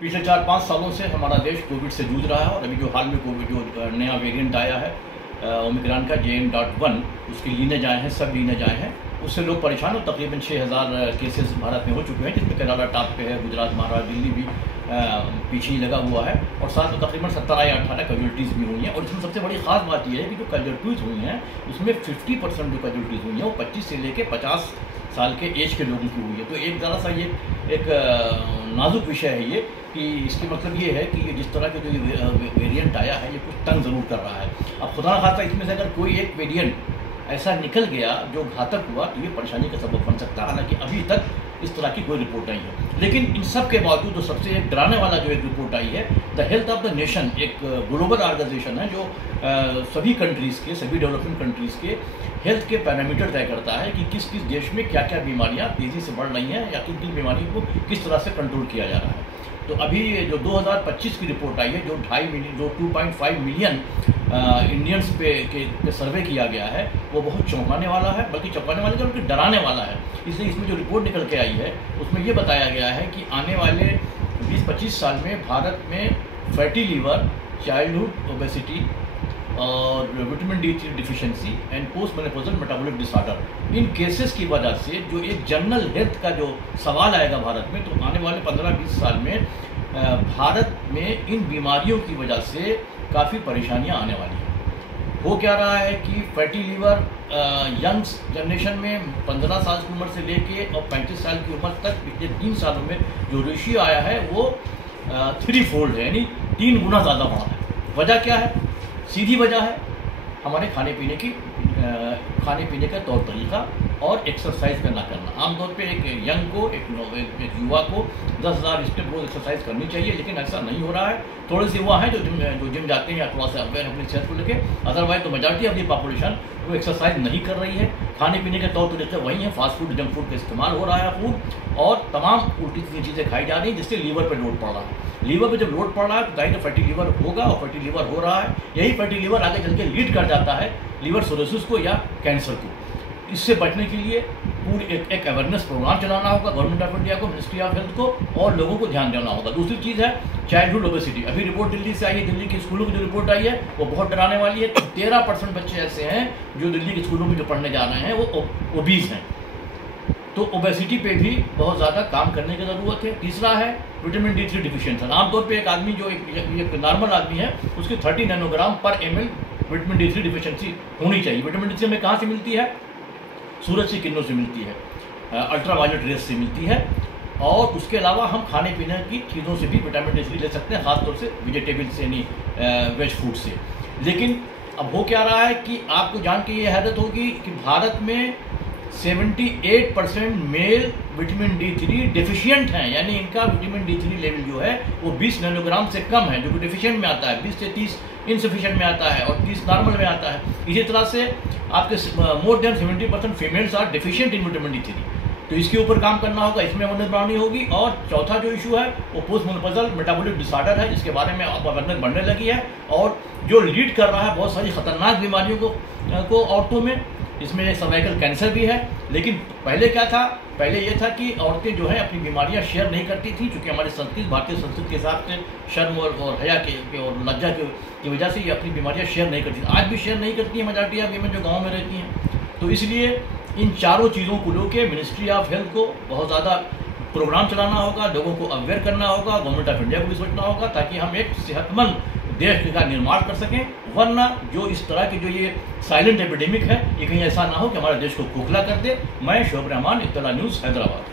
पिछले 4-5 सालों से हमारा देश कोविड से जूझ रहा है और अभी जो हाल में कोविड जो नया वेरिएंट आया है ओमिक्रॉन का JN.1, उसके लीनेज आए हैं, सब लीनेज आए हैं, उससे लोग परेशान हो। तकरीबन 6000 केसेस भारत में हो चुके हैं, जिसमें केरला टॉप पे है, गुजरात, महाराष्ट्र, दिल्ली भी पीछे ही लगा हुआ है और साथ में तकरीबन 17 या 18 कैजुअल्टीज़ भी हुई हैं। और इसमें सबसे बड़ी खास बात यह है कि जो कैजुअल्टीज़ हुई हैं उसमें 50% जो कैजुअल्टीज़ हुई हैं वो 25 से लेकर 50 साल के एज के लोगों की हुई है। तो एक ज़रा सा ये एक नाजुक विषय है ये, कि इसके मतलब ये है कि ये जिस तरह के जो वेरिएंट आया है ये कुछ तंग ज़रूर कर रहा है। अब खुदा न खास्ता इसमें से अगर कोई एक वेरिएंट ऐसा निकल गया जो घातक हुआ तो ये परेशानी का सबब बन सकता है। हालांकि अभी तक इस तरह की कोई रिपोर्ट नहीं है, लेकिन इन सब के बावजूद जो सबसे एक डराने वाला जो एक रिपोर्ट आई है, the health of the nation, एक ग्लोबल ऑर्गेनाइजेशन है जो सभी कंट्रीज़ के, सभी डेवलपिंग कंट्रीज़ के हेल्थ के पैरामीटर तय करता है कि किस किस देश में क्या क्या बीमारियां तेज़ी से बढ़ रही हैं या किन किन बीमारियों को किस तरह से कंट्रोल किया जा रहा है। तो अभी जो 2025 की रिपोर्ट आई है, जो 2.5 मिलियन इंडियंस पे सर्वे किया गया है, वो बहुत चौंकाने वाला है, बल्कि चौंकाने वाला बल्कि डराने वाला है। इसलिए इसमें जो रिपोर्ट निकल के आई है उसमें ये बताया गया है कि आने वाले 20-25 साल में भारत में फैटी लीवर, चाइल्डहुड ओबेसिटी और vitamin D3 deficiency and post menopausal metabolic disorder, in cases की वजह से जो एक जनरल हेल्थ का जो सवाल आएगा भारत में, तो आने वाले 15-20 साल में भारत में इन बीमारियों की वजह से काफ़ी परेशानियां आने वाली हैं। हो क्या रहा है कि फैटी लीवर यंग्स जनरेशन में 15 साल की उम्र से लेके और 35 साल की उम्र तक पिछले 3 सालों में जो रेशियो आया है वो 3 फोल्ड है, यानी 3 गुना ज़्यादा बढ़ा है। वजह क्या है? सीधी वजह है हमारे खाने पीने का तौर तरीका और एक्सरसाइज का ना करना। आमतौर पे एक यंग को, एक युवा को 10,000 स्टेप रोज एक्सरसाइज करनी चाहिए, लेकिन ऐसा नहीं हो रहा है। थोड़े से युवा हैं जो जिम जाते हैं या थोड़ा सा अवेयर अपनी सेहत को लेकर, अदरवाइज तो मेजॉरिटी ऑफ दी पॉपुलेशन वो एक्सरसाइज नहीं कर रही है। खाने पीने के तौर तरीके वही हैं, फास्ट फूड, जंक फूड का इस्तेमाल हो रहा है खूब, और तमाम उल्टी सीधी चीज़ें खाई जा रही हैं, जिससे लीवर पर लोड पड़ रहा है। लीवर पे जब लोड पड़ रहा है तो जाहिर फैटी लीवर होगा, और फैटी लीवर हो रहा है। यही फैटी लीवर आगे चल के लीड कर जाता है लीवर सिरोसिस को या कैंसर को। इससे बचने के लिए पूरी एक अवेयरनेस प्रोग्राम चलाना होगा गवर्नमेंट ऑफ इंडिया को, मिनिस्ट्री ऑफ हेल्थ को, और लोगों को ध्यान देना होगा। दूसरी चीज़ है चाइल्डहुड ओबेसिटी। अभी रिपोर्ट दिल्ली से आई है, दिल्ली के स्कूलों की जो रिपोर्ट आई है वो बहुत डराने वाली है। 13% बच्चे ऐसे हैं जो दिल्ली के स्कूलों में जो पढ़ने जा रहे हैं वो ओबीस हैं। तो ओबेसिटी पे भी बहुत ज़्यादा काम करने की ज़रूरत है। तीसरा है विटामिन D3 डिफिशिएंसी। आमतौर पे एक आदमी जो एक नॉर्मल आदमी है उसकी 30 नैनोग्राम पर ml विटामिन D3 डिफिशिएंसी होनी चाहिए। विटामिन D3 हमें कहाँ से मिलती है? सूरज की किरणों से मिलती है, अल्ट्रावायलेट रेस से मिलती है, और उसके अलावा हम खाने पीने की चीज़ों से भी विटामिन D3 ले सकते हैं, खासतौर से वेजिटेबल से, यानी वेज फूड से। लेकिन अब हो क्या रहा है कि आपको जान के ये हैरत होगी कि भारत में 78% मेल विटामिन D3 डेफिशिएंट हैं, यानी इनका विटामिन D3 लेवल जो है वो 20 नैनोग्राम से कम है, जो कि डेफिशिएंट में आता है। 20 से 30 इनसफिशिएंट में आता है और 30 नॉर्मल में आता है। इसी तरह से आपके more than 70% females are deficient in vitamin D3। तो इसके ऊपर काम करना होगा, इसमें अवेयरनेस बढ़ानी होगी। और चौथा जो इशू है वो पोस्ट मेनोपॉजल मेटाबॉलिक डिसऑर्डर है, जिसके बारे में अब अवेयरनेस बढ़ने लगी है, और जो लीड कर रहा है बहुत सारी खतरनाक बीमारियों को औरतों में। इसमें एक सर्वाइकल कैंसर भी है। लेकिन पहले क्या था? पहले ये था कि औरतें जो है अपनी बीमारियां शेयर नहीं करती थी, क्योंकि हमारी संस्कृति, भारतीय संस्कृति के हिसाब से शर्म और हया के और लज्जा की वजह से ये अपनी बीमारियां शेयर नहीं करती। आज भी शेयर नहीं करती है मेजॉरिटी ऑफ वीमेन जो गाँव में रहती हैं। तो इसलिए इन चारों चीज़ों को लेकर मिनिस्ट्री ऑफ हेल्थ को बहुत ज़्यादा प्रोग्राम चलाना होगा, लोगों को अवेयर करना होगा, गवर्नमेंट ऑफ इंडिया को भी सोचना होगा, ताकि हम एक सेहतमंद देश का निर्माण कर सकें। वरना जो इस तरह की जो ये साइलेंट एपिडेमिक है, ये कहीं ऐसा ना हो कि हमारे देश को खोखला कर दे। मैं शोभ रहमान, इत्तला न्यूज़, हैदराबाद।